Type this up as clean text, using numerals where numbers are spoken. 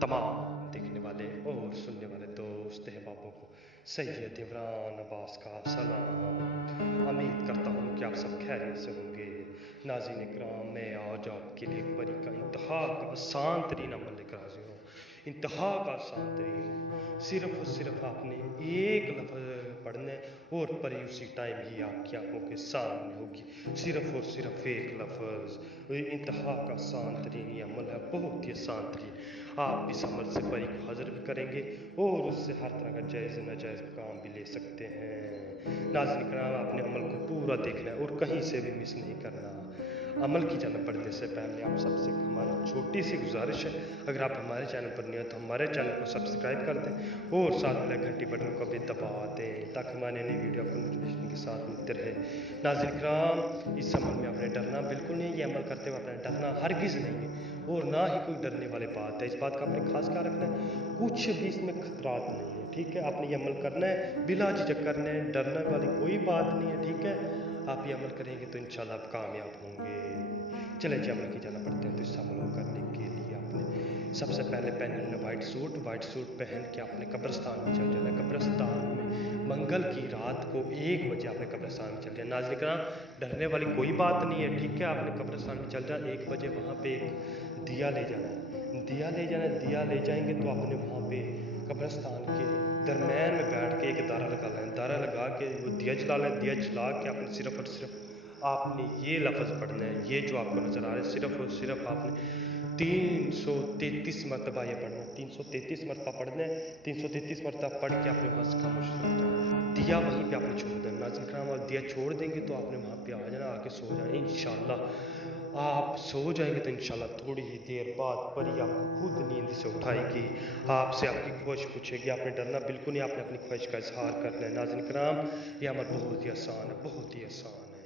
तमाम देखने वाले और सुनने वाले दोस्त अहबाबों को सैयद इमरान अब्बास का सलाम। उम्मीद करता हूँ कि आप सब खैरियत से होंगे। नाज़रीन इकराम, मैं आज आपके लिए एक परी का इंतहा का आसान तरीन अमल लेकर हाजिर हूँ। इंतहा का आसान तरीन, सिर्फ और सिर्फ आपने एक लफ्ज़ पढ़ना है और परी उसी टाइम ही आपकी आंखों के सामने होगी। सिर्फ और सिर्फ एक लफ्ज़। इंतहा का आसान तरीन ये अमल है, बहुत ही आसान तरीन। आप इस अमल से परी को हाजिर भी करेंगे और उससे हर तरह का जायज़ नाजायज़ काम भी ले सकते हैं। नाज़रीन कराम, आपने अमल को पूरा देखना है और कहीं से भी मिस नहीं करना। अमल की जानब बढ़ने से पहले आप सबसे हमारी छोटी सी गुजारिश है, अगर आप हमारे चैनल पर नहीं हैं तो हमारे चैनल को सब्सक्राइब कर दें और साथ में घंटी बटन को भी दबा दें ताकि हमारी नई वीडियो आपको नोटिफिकेशन के साथ मिलते रहे। नाज़रीन कराम, इस अमल में आपने डरना बिल्कुल नहीं है। ये अमल करते हुए आपने डरना हरगिज़ नहीं है और ना ही कोई डरने वाली बात है। इस बात का आपने खास ख्याल रखना है, कुछ भी इसमें खतरात नहीं है। ठीक है, आपने ये अमल करना है, बिला झिझक करना है, डरने वाली कोई बात नहीं है। ठीक है, आप ये अमल करेंगे तो इंशाल्लाह आप कामयाब होंगे। चले जी अमल की जाना पड़ते हैं। तो इस अमल को करने के लिए आपने सबसे पहले पहनना वाइट सूट पहन के आपने कब्रिस्तान में चल जाना है। कब्रिस्तान में मंगल की रात को 1 बजे आपने कब्रिस्तान में चल जाना। नाज़रीन कराम, डरने वाली कोई बात नहीं है। ठीक है, आपने कब्रिस्तान में चल जाना 1 बजे, वहाँ पे एक दिया ले जाना है। दिया ले जाएंगे तो आपने वहाँ पे कब्रिस्तान के दरम्यान में बैठ के एक दारा लगा लें। दारा लगा के वो दिया जला लें। दिया जला के आपने सिर्फ और सिर्फ आपने ये लफ्ज़ पढ़ना है, ये जो आपको नज़र आ रहा है, सिर्फ और सिर्फ आपने 333 मरतबा ये पढ़ना है। 333 मरतबा पढ़ना है। 333 मरतबा पढ़ के आपने वहाँ से खामोश हो जाना। दिया वहीं पे आपने छोड़ देना। नाज़रीन कराम, और दिया छोड़ देंगे तो आपने वहाँ पे आ जाना, आके सो जाना। इंशाल्लाह आप सो जाएंगे तो इंशाल्लाह थोड़ी ही देर बाद परी आपको खुद नींद से उठाएगी, आपसे आपकी ख्वाहिश पूछेगी। आपने डरना बिल्कुल नहीं, आपने अपनी ख्वाहिश का इजहार करना है। नाज़रीन कराम, ये अमल बहुत ही आसान है, बहुत ही आसान है।